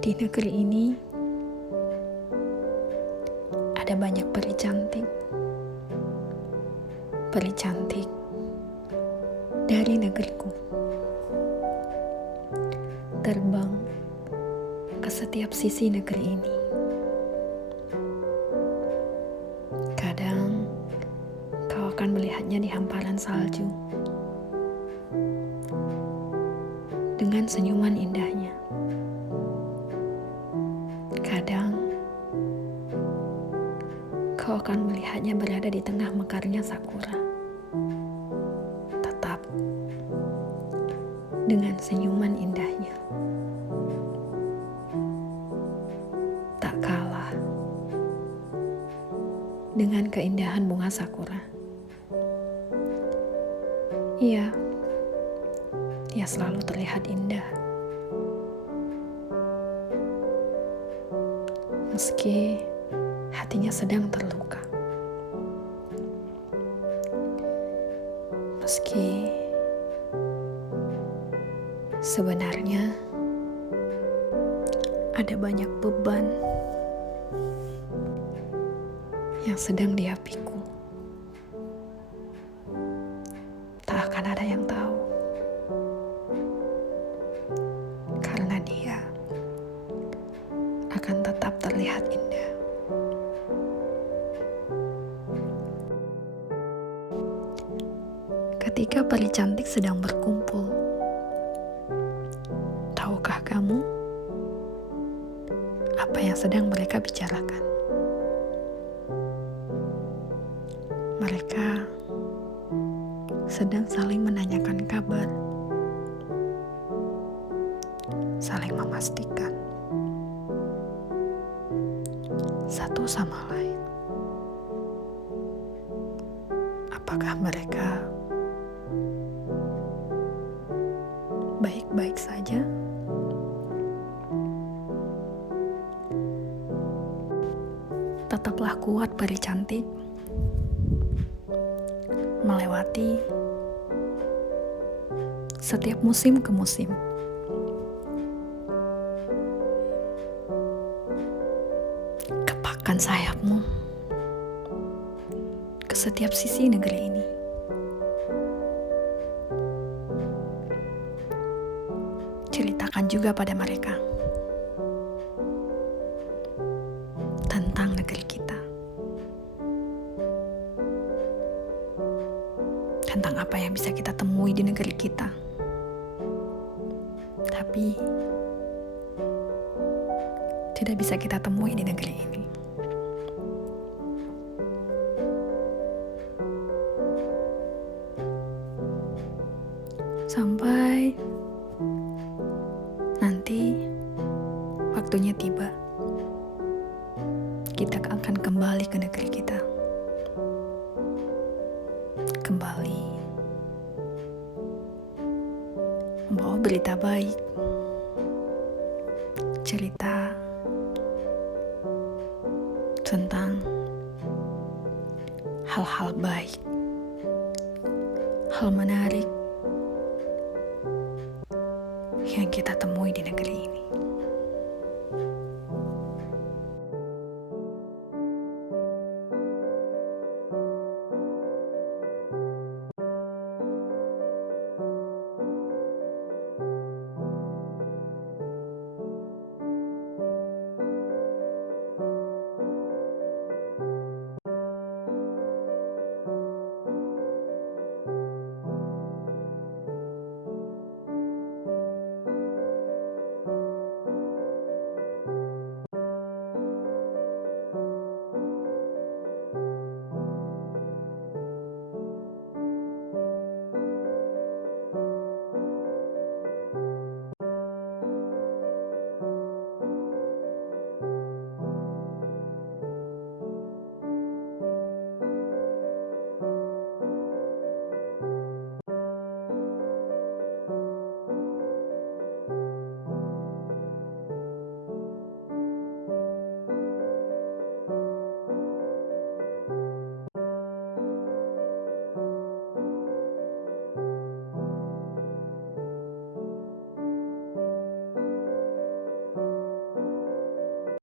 Di negeri ini ada banyak peri cantik dari negeriku, terbang ke setiap sisi negeri ini. Kadang kau akan melihatnya di hamparan salju dengan senyuman indahnya. Kadang kau akan melihatnya berada di tengah mekarnya sakura, tetap dengan senyuman indahnya. Tak kalah dengan keindahan bunga sakura. Iya, dia selalu terlihat indah. Meski hatinya sedang terluka. Meski sebenarnya ada banyak beban yang sedang dia pikul. Tak akan ada yang tahu. Karena dia akan tetap terlihat indah. Ketika peri cantik sedang berkumpul, tahukah kamu apa yang sedang mereka bicarakan? Mereka sedang saling menanyakan kabar, saling memastikan satu sama lain. Apakah mereka baik-baik saja? Tetaplah kuat peri cantik, melewati setiap musim ke musim. Gepakkan sayapmu ke setiap sisi negeri ini. Ceritakan juga pada mereka tentang negeri kita, tentang apa yang bisa kita temui di negeri kita, tapi tidak bisa kita temui di negeri ini. Sampai nanti waktunya tiba, kita akan kembali ke negeri kita. Kembali membawa berita baik, cerita tentang hal-hal baik, hal menarik yang kita temui di negeri ini.